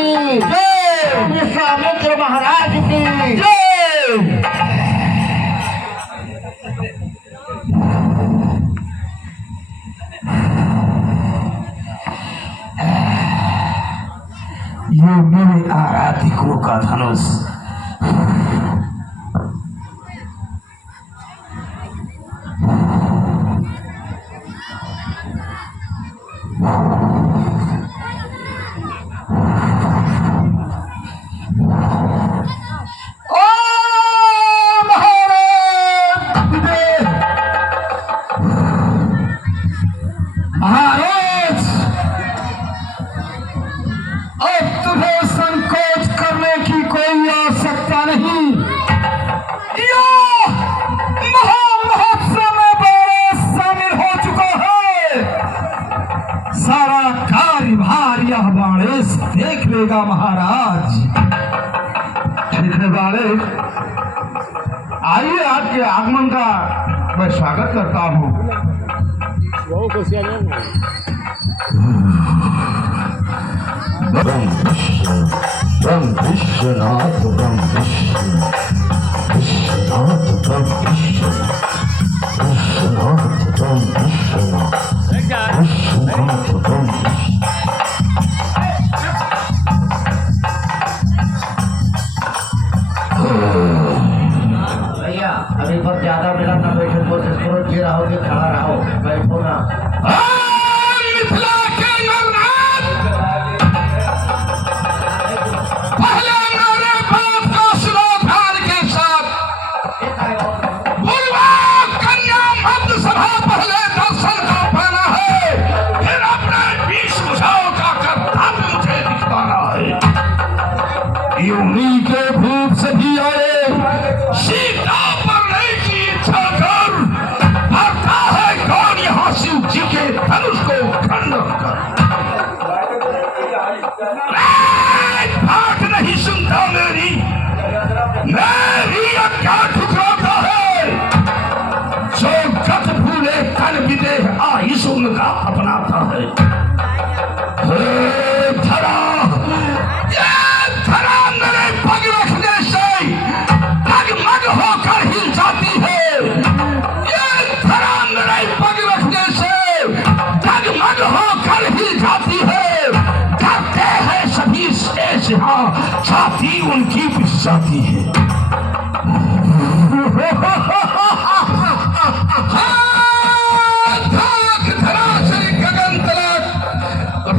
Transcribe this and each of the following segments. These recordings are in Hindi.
की जय, विश्वामित्र महाराज की जय। ये मेरे आराधिकों का धनुष देख लेगा महाराज। ठीक है बालक, आइए आपके आगमन का मैं स्वागत करता हूँ। ब्रह्म विश्वनाथ ब्रह्म विश्वनाथ ब्रह्म विश्वनाथ ब्रह्म विश्वनाथ ब्रह्म। भैया अभी पर ज्यादा मिला ना, बैठे कोशिश करो, जी रहोगे खड़ा रहो, बैठो ना। मिथिला के नवनाथ पहले मेरे बाप का शिरोधार के साथ कन्या मध्य सभा पहले दर्शन का पाना है, फिर अपने 20 भुजाओं का कर्तव्य मुझे दिखवाना है। यूनी के भूप से भी आए सीता मरने की इच्छा कर भरता है कौन यहाँ शिव जी के धनुष को खंडन कर। बात नहीं सुनता मेरी क्या ठुकराता है, जो गत भूले कल विदेह आयुष उनका अपनाता है। धरा मेरे पग रखने से डगमग होकर हिल जाती है, ये धरा मेरे पग रखने से डगमग होकर हिल जाती है। डरते हैं सभी से, हाँ छाती उनकी पिस जाती है। धरा से गगन तलक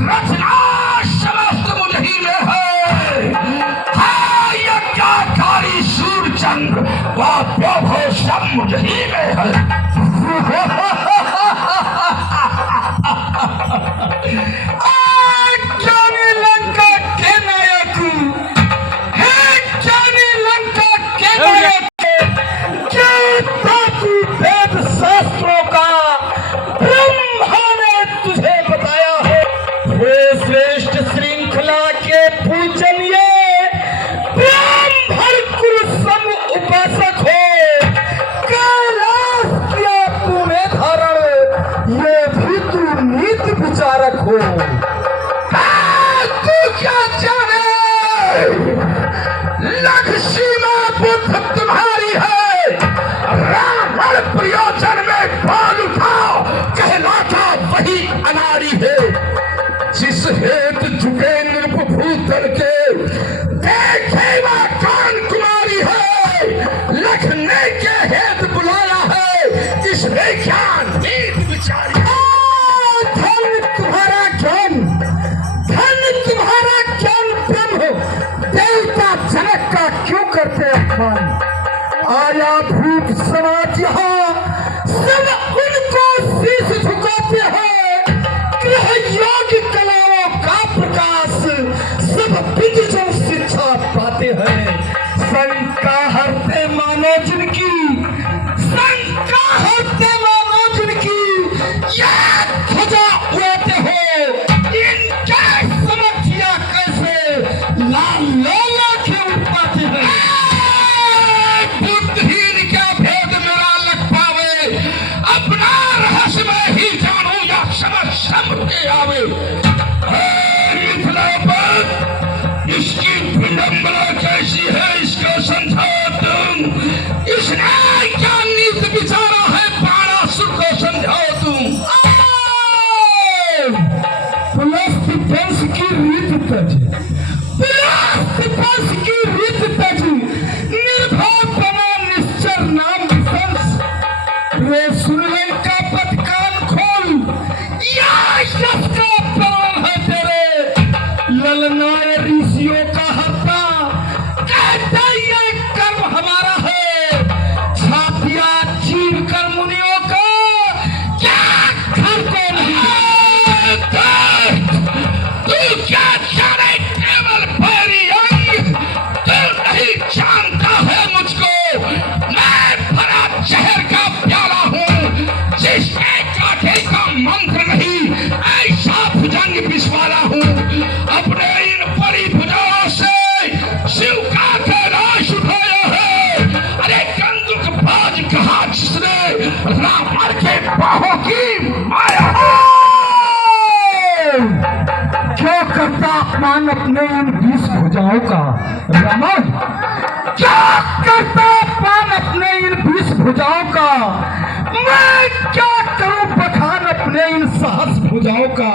रचना समस्त मुझ ही में है। यज्ञाकारी सूर्यचंद्र वाप्यो सब मुझ ही में है। ज्ञानी लंका के नायक है, ज्ञानी लंका के नायक वेद शास्त्रों का ब्रह्मा ने तुझे बताया है। हे श्रेष्ठ श्रृंखला के पूजनीय ब्राह्मण कुल सम उपासक हो, कैलाश किया तूने धारण, ये भी तू नीति विचारक हो। तू क्या जाने लख सीमा बुद्ध तुम्हारी है, रावण प्रयोजन में बाल उठाओ कहलाता वही अनाड़ी है। जिस हेतु झुके निर्भूतल के देखे वह कौन कुमारी है, लखने के हेतु बुलाया है इसमें ज्ञान नीति विचारी है। धन तुम्हारा ज्ञान, धन तुम्हारा ज्ञान ब्रह्म देवता जनक का क्यों करते अपमान। आया भूत समाज यहाँ सब उनको शीश झुकाते हैं, गृह योग कलाओं का प्रकाश सब विद्युत शिक्षा पाते हैं। शंका हरते मानो जिनकी, शंका हरते मानो जिनकी या ध्वजा उड़ाते हो, इनका समझिया कैसे लाल लोला के उठ पाते हैं। बुद्धहीन क्या भेद मेरा लग पावे, अपना रहस्य में ही जानू या समझ समझ के आवे। मिथिला पर रीत तज, विलास की रीत तज, निर्भय बना निश्चर नाम निशंस। रे श्रीलंका पथ कान खोल, या यश का प्राण है तेरे। ललनाए ऋषियों का हत्या, कहते ये कर्म हमारा है। छातियां चीर कर मुनियों को क्या घर को नहीं। तू क्या जाने केवल पैरी अंग, तू नहीं जानता है मुझको। मैं भरा जहर का प्याला हूँ, जिसके कांटे का मंत्र नहीं, ऐसा भुजंग विषवाला हूँ। अपने इन परी भुजाओं से शिव का कैलाश उठाया है। अरे कंदुक बाज कहा जिसने रावण के बाहों की माया है। क्या करता अपमान अपने इन 20 भुजाओं का रमण। क्या करता अपमान अपने इन 20 भुजाओं का। मैं क्या करूं बखान अपने इन सहस भुजाओं का।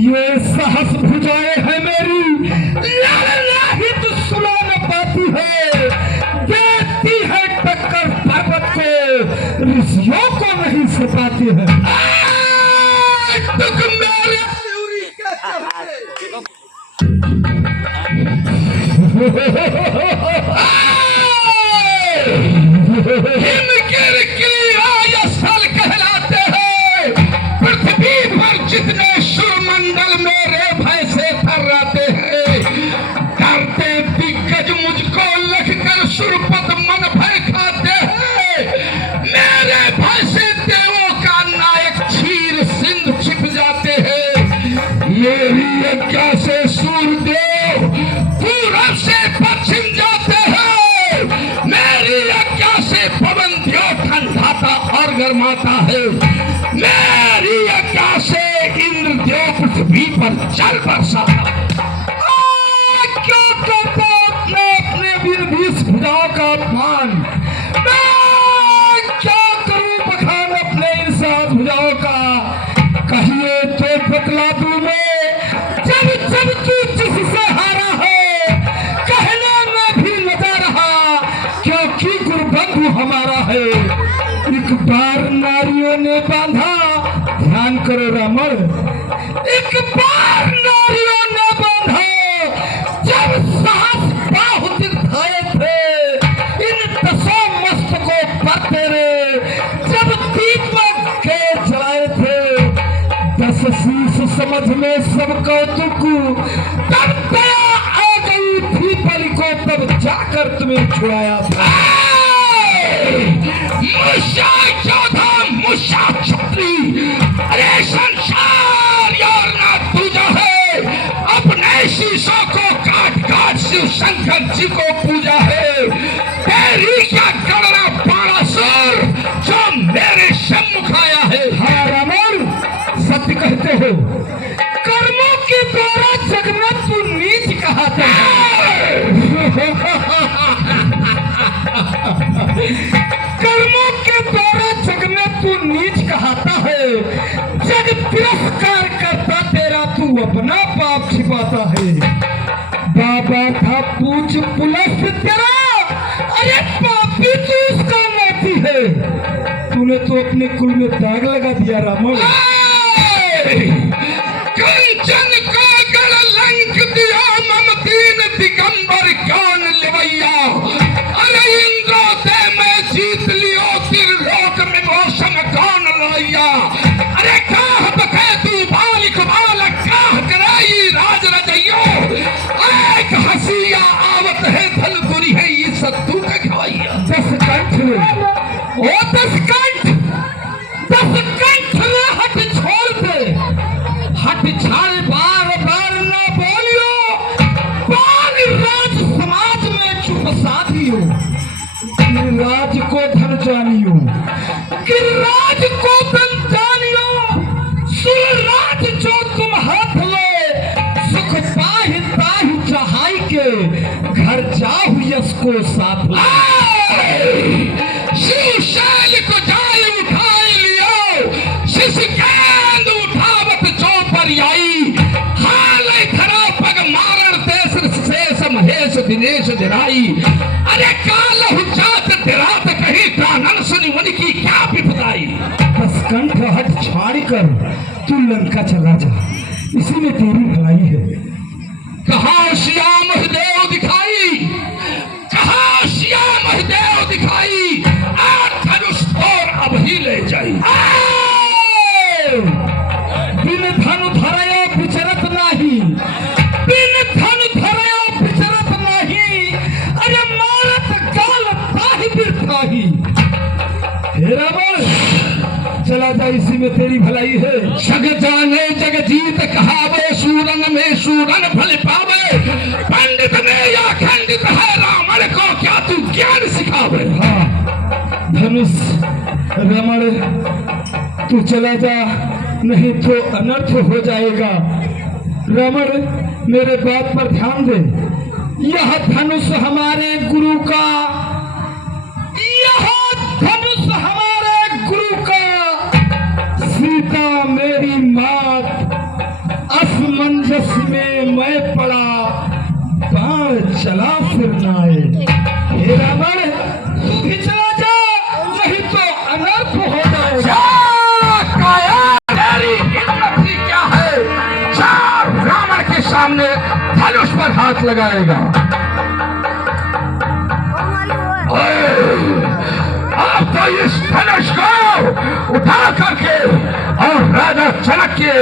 ये सहस भुजाएं है मेरी, लड़ना ही तो सुना न पाती है। देती है टक्कर पर्वत को, ऋषियों को नहीं सताती है। तुक मेरे हिमगिर क्रिया स्थल कहलाते हैं। पृथ्वी पर जितने सुरमंडल मेरे भय से थर्राते हैं। डरते दिग्गज मुझको लखकर सुरपत मन भय खाते हैं। मेरे भय से देवों का नायक क्षीर सिंधु छिप जाते हैं। मेरी यज्ञा से सूर्यदेव पूरब से पश्चिम जाते हैं। मेरी यज्ञा से पवन देव ठंडाता और गर्माता है। मेरी यज्ञा से इंद्र देव पृथ्वी पर जल बरसाता। क्यों करता अपने अपने वीर 20 भुजाओं का अपमान। मैं क्या करूं बखान अपने इन सात भुजाओं का। कहिए तो बतला दूं मैं, जब जब तू जिससे हारा है, कहने में भी लगा रहा, क्योंकि गुरुबंधु हमारा है। एक बार नारियों ने बांधा, ध्यान करो रमण। एक बार नारियों ने बांधा, जब साहस बाहु दिखाए थे इन 10 मस्तकों पर तेरे। जब दीपक के जलाए थे 10 शीश समझ में सब कौतुक, तब दया आ गई थी बलि को, तब जाकर तुम्हें छुड़ाया था। मुषा योद्धा मुषा छत्री, अरे संसार यार ना तुझा है। अपने शीशों को काट काट शिव शंकर जी को पूजा है। तेरी क्या करना बाणासुर जो मेरे सम्मुख आया है। हाँ रमण, सत्य कहते हो। कर्मों के द्वारा जग में तू नीच कहते है। कर्मों के द्वारा जग में तू नीच कहता है। जग तिरस्कार करता तेरा, तू अपना पाप छिपाता है। बाबा था पूछ पुलस तेरा, अरे पापी तू उसका नाती है। तूने तो अपने कुल में दाग लगा दिया रामन। कंचन का गल लंक दिया ममतीन दिगंबर कौन लिवैया। अरे इंद्रो दे मैं जीत लियो त्रिलोक में मौसम कौन लोइया। अरे काह बके तू बालिक बालक काह कराई राज रजइयो। एक हसिया आवत है धलपुरी है ये सत्तू का खवाइया। 10 कंठ ओ 10 कंठ, 10 कंठ में हट छोड़ दे। हट छाड़ बार बार न बोलियो, बाल राज समाज में चुप साधियो। राज को धन जानियो, गिरिराज को धन जानियो। सुरराज जो तुम हाथ ले, सुख पाहि ताहि चहाई के, घर जाहु यश को साथ ले। शिव शैल को जाय उठाए लियो। शिष गेंद उठावत जो पर आई। हाल दिनेश दिराई। अरे काल हुज्जात दिरात कही कानन सुनी मुनि की क्या विपदाई। बस कंठ हट छाड़ कर तू लंका चला जा, इसी में तेरी भलाई है। कहा श्याम हृदय दिखाई, कहा श्याम हृदय दिखाई, आज धनुष तोर अब ही ले जाई। बिन धनु धरयो विचरत नाही, बिन धनु धरयो विचरत नाही, अरे मारत काल ताहि बिरथाही। हे रावण चला जा, इसी में तेरी भलाई है। जग जाने जग जीत कहावे, सूरन में सूरन फल पावे। पंडित में या खंडित है, रावण को क्या तू ज्ञान सिखावे। हाँ धनुष रमण तू चला जा, नहीं तो अनर्थ हो जाएगा। रमण मेरे बात पर ध्यान दे, यह धनुष हमारे गुरु का, यह धनुष हमारे गुरु का। सीता मेरी मात, असमंजस में मैं पड़ा, बाण चला फिर न आए। हे रावण तू भी चला जा, नहीं तो अनर्थ हो जाएगा। तेरी हिम्मत ही क्या है, चार रावण के सामने धनुष पर हाथ लगाएगा। अब तो इस धनुष को उठा करके और राजा जनक के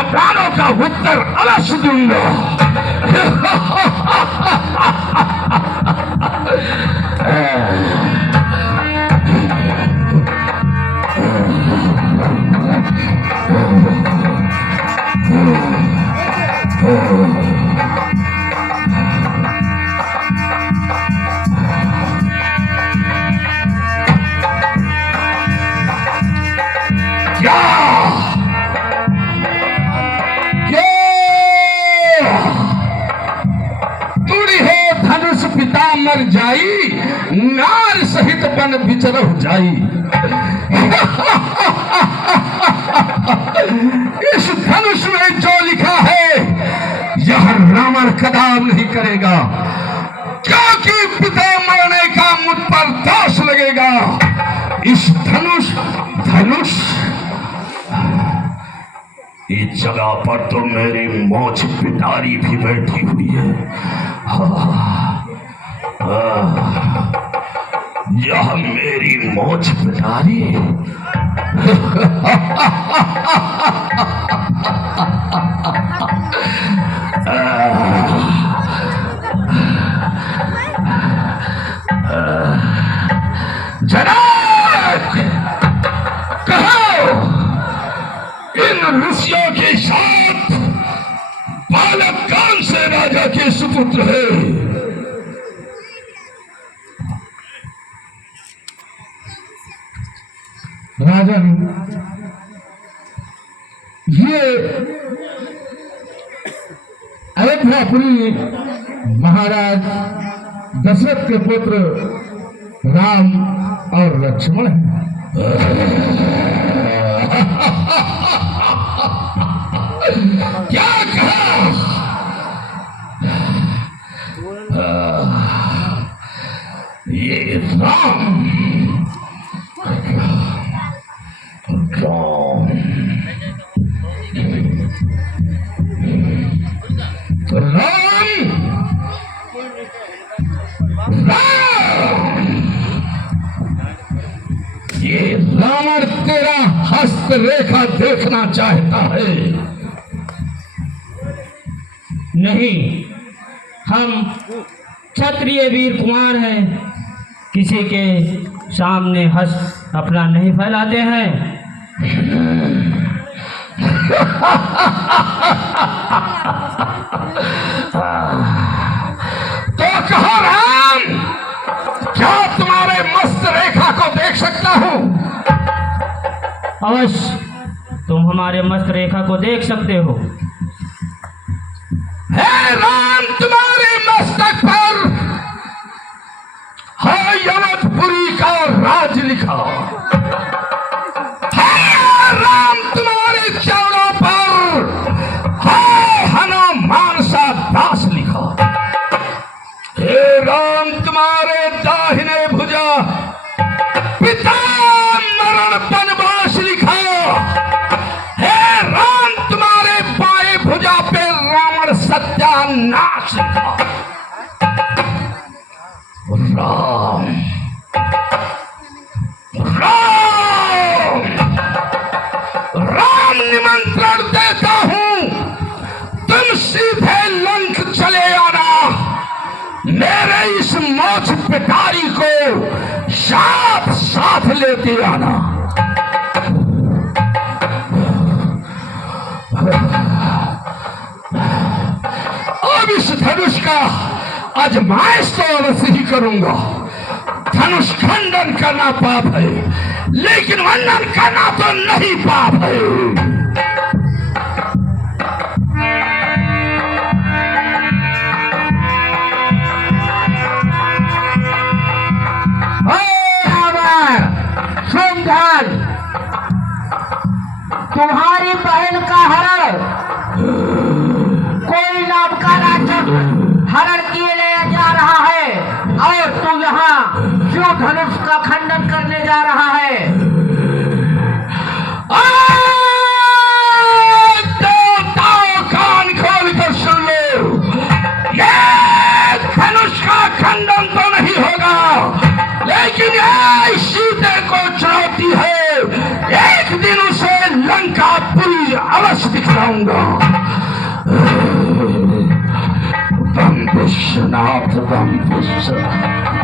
अपराधों का उत्तर अवश्य दूंगा। मर जाई, नार सहित बन बिचरह जाई। इस धनुष में जो लिखा है यह रावण कदाम नहीं करेगा, क्योंकि पिता मरने का मुझ पर दोष लगेगा। इस धनुष इस जगह पर तो मेरी मोछ पिटारी भी बैठी हुई है। यह मेरी मोछ पिटारी जनक, कहो इन ऋषियों के साथ बालक कौन से राजा के सुपुत्र है? राजन, ये अयोध्यापुरी महाराज दशरथ के पुत्र राम और लक्ष्मण हैं। क्या कहा? ये राम ये रावण तेरा हस्त रेखा देखना चाहता है। नहीं, हम क्षत्रिय वीर कुमार हैं, किसी के सामने हस्त अपना नहीं फैलाते हैं। तो कहो राम, क्या तुम्हारे मस्त रेखा को देख सकता हूं? अवश्य, तुम हमारे मस्त रेखा को देख सकते हो। हे राम, तुम्हारे मस्तक पर है यवतपुरी का राज लिखा। हे राम, तुम्हारे चरणों पर है हनुमान सा दास लिखा। सत्यानाश लिखा। राम राम राम निमंत्रण देता हूं, तुम सीधे लंक चले आना, मेरे इस मोछ पिटारी को साथ साथ लेते आना। अब इस धनुष का आजमाइश तो अवश्य ही करूंगा। धनुष खंडन करना पाप है, लेकिन वंदन करना तो नहीं पाप है। सुनधन, तुम्हारी बहन का हरण कोई नाम का राक्षस हरण किए ले जा रहा है, और तू यहाँ जो धनुष का खंडन करने जा रहा है। कान खोल कर सुन लो, ये धनुष का खंडन तो नहीं होगा, लेकिन ये सीते को चुनौती है, एक दिन उसे लंकापुरी अवश्य दिखलाऊंगा। बम विश्वनाथ बम विश्व